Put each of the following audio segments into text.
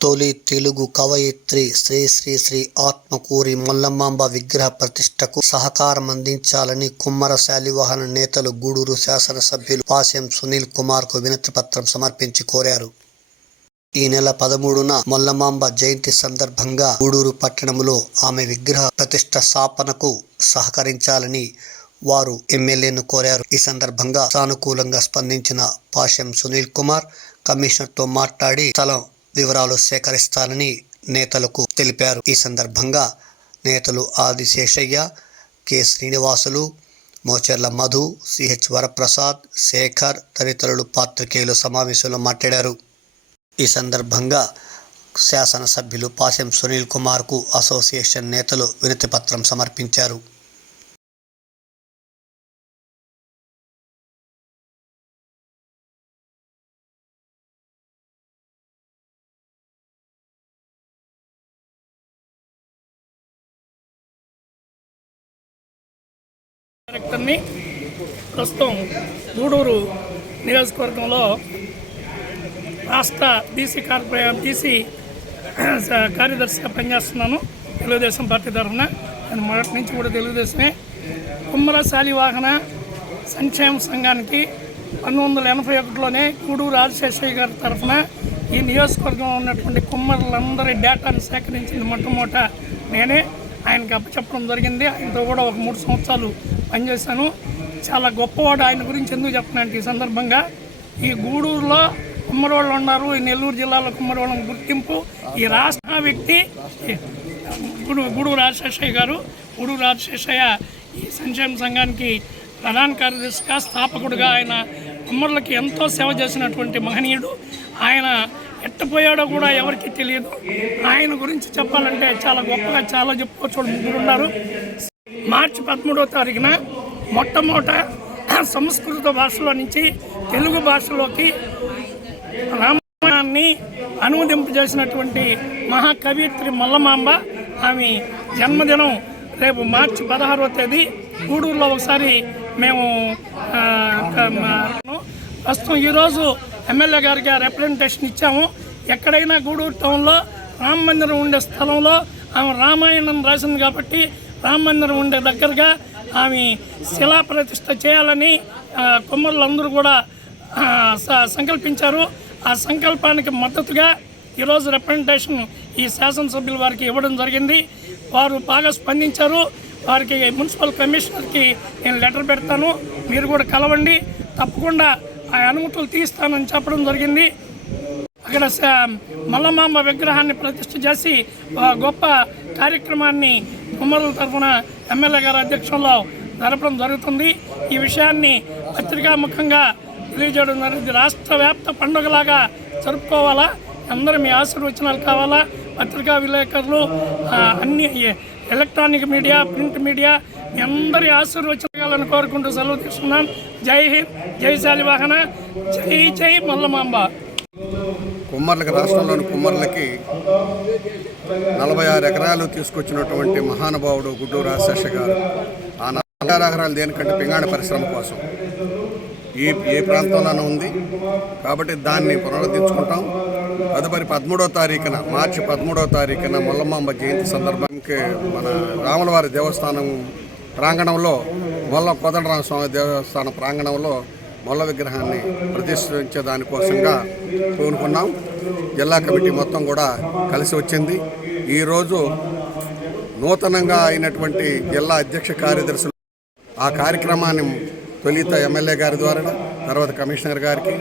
తొలి తెలుగు కవయిత్రి శ్రీ శ్రీ శ్రీ ఆత్మకూరి మల్లమాంబ విగ్రహ ప్రతిష్టకు సహకారం అందించాలని కుమ్మర శాలివాహన నేతలు గూడూరు శాసనసభ్యులు పాశెం సునీల్ కుమార్ కు వినతి పత్రం సమర్పించి కోరారు. ఈ నెల 13న మల్లమాంబ జయంతి సందర్భంగా గూడూరు పట్టణంలో ఆమె విగ్రహ ప్రతిష్ట స్థాపనకు సహకరించాలని వారు ఎమ్మెల్యేను కోరారు. ఈ సందర్భంగా సానుకూలంగా స్పందించిన పాశెం సునీల్ కుమార్ కమిషనర్తో మాట్లాడి స్థలం వివరాలు సేకరిస్తానని నేతలకు తెలిపారు. ఈ సందర్భంగా నేతలు ఆదిశేషయ్య, కె శ్రీనివాసులు, మోచెర్ల మధు, సిహెచ్ వరప్రసాద్, శేఖర్ తదితరులు పాత్రికేయులు సమావేశంలో మాట్లాడారు. ఈ సందర్భంగా శాసనసభ్యులు పాశెం సునీల్ కుమార్ కు అసోసియేషన్ నేతలు వినతి పత్రం సమర్పించారు. డైరెక్టర్ని ప్రస్తుతం గూడూరు నియోజకవర్గంలో రాష్ట్ర బీసీ కార్యదర్శిగా పనిచేస్తున్నాను. తెలుగుదేశం పార్టీ తరఫున నేను మొదటి నుంచి కూడా తెలుగుదేశమే. కుమ్మర శాలివాహన సంక్షేమ సంఘానికి 1981లోనే గూడూరు ఆదిశేషయ్య గారి తరఫున ఈ నియోజకవర్గంలో ఉన్నటువంటి కుమ్మరులందరి డేటాను సేకరించింది మొట్టమొదట నేనే. ఆయనకి అప్పచెప్పడం జరిగింది. ఆయనతో కూడా ఒక 3 సంవత్సరాలు పనిచేశాను. చాలా గొప్పవాడు. ఆయన గురించి ఎందుకు చెప్తున్నాను ఈ సందర్భంగా, ఈ గూడూరులో కుమ్మరోళ్ళు ఉన్నారు, ఈ నెల్లూరు జిల్లాలో కుమ్మరోళ్ళ గుర్తింపు ఈ రాష్ట్ర వ్యక్తి గూడూరు ఆదిశేషయ్య గారు. గూడూరు ఆదిశేషయ్య ఈ సంక్షేమ సంఘానికి ప్రధాన కార్యదర్శిగా, స్థాపకుడిగా ఆయన కుమ్మరులకి ఎంతో సేవ చేసినటువంటి మహనీయుడు. ఆయన ఎట్టపోయాడో కూడా ఎవరికి తెలియదు. ఆయన గురించి చెప్పాలంటే చాలా గొప్పగా చాలా చెప్పుకోవచ్చు. 3 ఉన్నారు. మార్చి 13వ తారీఖున మొట్టమొదట సంస్కృత భాషలో నుంచి తెలుగు భాషలోకి రామాయణాన్ని అనువదింపు చేసినటువంటి మహాకవిత్రి మల్లమాంబ. ఆమె జన్మదినం రేపు మార్చి 16వ తేదీ. గూడూరులో ఒకసారి మేము ప్రస్తుతం ఈరోజు ఎమ్మెల్యే గారికి రిప్రజెంటేషన్ ఇచ్చాము. ఎక్కడైనా గూడూరు టౌన్లో రామ మందిరం ఉండే స్థలంలో ఆమె రామాయణం రాసింది కాబట్టి రామ మందిరం ఉండే దగ్గరగా ఆమె శిలా ప్రతిష్ఠ చేయాలని కుమ్మరులందరూ కూడా సంకల్పించారు. ఆ సంకల్పానికి మద్దతుగా ఈరోజు రిప్రజెంటేషన్ ఈ శాసనసభ్యుల వారికి ఇవ్వడం జరిగింది. వారు బాగా స్పందించారు. వారికి మున్సిపల్ కమిషనర్కి నేను లెటర్ పెడతాను, మీరు కూడా కలవండి, తప్పకుండా ఆ అనుమతులు తీస్తానని చెప్పడం జరిగింది. అక్కడ మల్లమాంబ విగ్రహాన్ని ప్రతిష్ఠ చేసి గొప్ప కార్యక్రమాన్ని కుమ్మరుల తరఫున ఎమ్మెల్యే గారి అధ్యక్షంలో జరపడం జరుగుతుంది. ఈ విషయాన్ని పత్రికాముఖంగా తెలియజేయడం జరిగింది. రాష్ట్ర వ్యాప్త పండుగలాగా జరుపుకోవాలా, అందరూ మీ ఆశీర్వచనాలు కావాలా. పత్రికా విలేకరులు, అన్ని ఎలక్ట్రానిక్ మీడియా, ప్రింట్ మీడియా మీ అందరి ఆశీర్వచనాలను కోరుకుంటూ సెలవు తీసుకున్నాం. జై హింద్, జై శాలివాహన, జై జై మల్లమాంబ. కుమ్మర్లకి, రాష్ట్రంలోని కుమ్మర్లకి 46 ఎకరాలు తీసుకొచ్చినటువంటి మహానుభావుడు గూడూరు ఆదిశేషయ్య గారు. ఆ 46 ఎకరాలు దేనికంటే పింగాణి పరిశ్రమ కోసం ఏ ప్రాంతంలోనూ ఉంది కాబట్టి దాన్ని పునరుద్ధరించుకుంటాం. తదుపరి 13వ తారీఖున మార్చి 13వ తారీఖున మల్లమాంబ జయంతి సందర్భానికి మన రాములవారి దేవస్థానం ప్రాంగణంలో కోదండరామస్వామి దేవస్థానం ప్రాంగణంలో మొల్ల విగ్రహాన్ని ప్రతిష్ఠించే దానికోసంగా పూనుకున్నాం. జిల్లా కమిటీ మొత్తం కూడా కలిసి వచ్చింది. ఈరోజు నూతనంగా అయినటువంటి జిల్లా అధ్యక్ష కార్యదర్శులు ఆ కార్యక్రమాన్ని తొలిత ఎమ్మెల్యే గారి ద్వారా, తర్వాత కమిషనర్ గారికి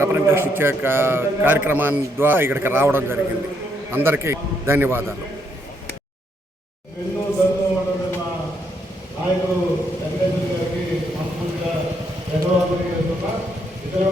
రిప్రజెంటేషన్ ఇచ్చే కార్యక్రమాన్ని ద్వారా ఇక్కడికి రావడం జరిగింది. అందరికీ ధన్యవాదాలు. ఇద్దరు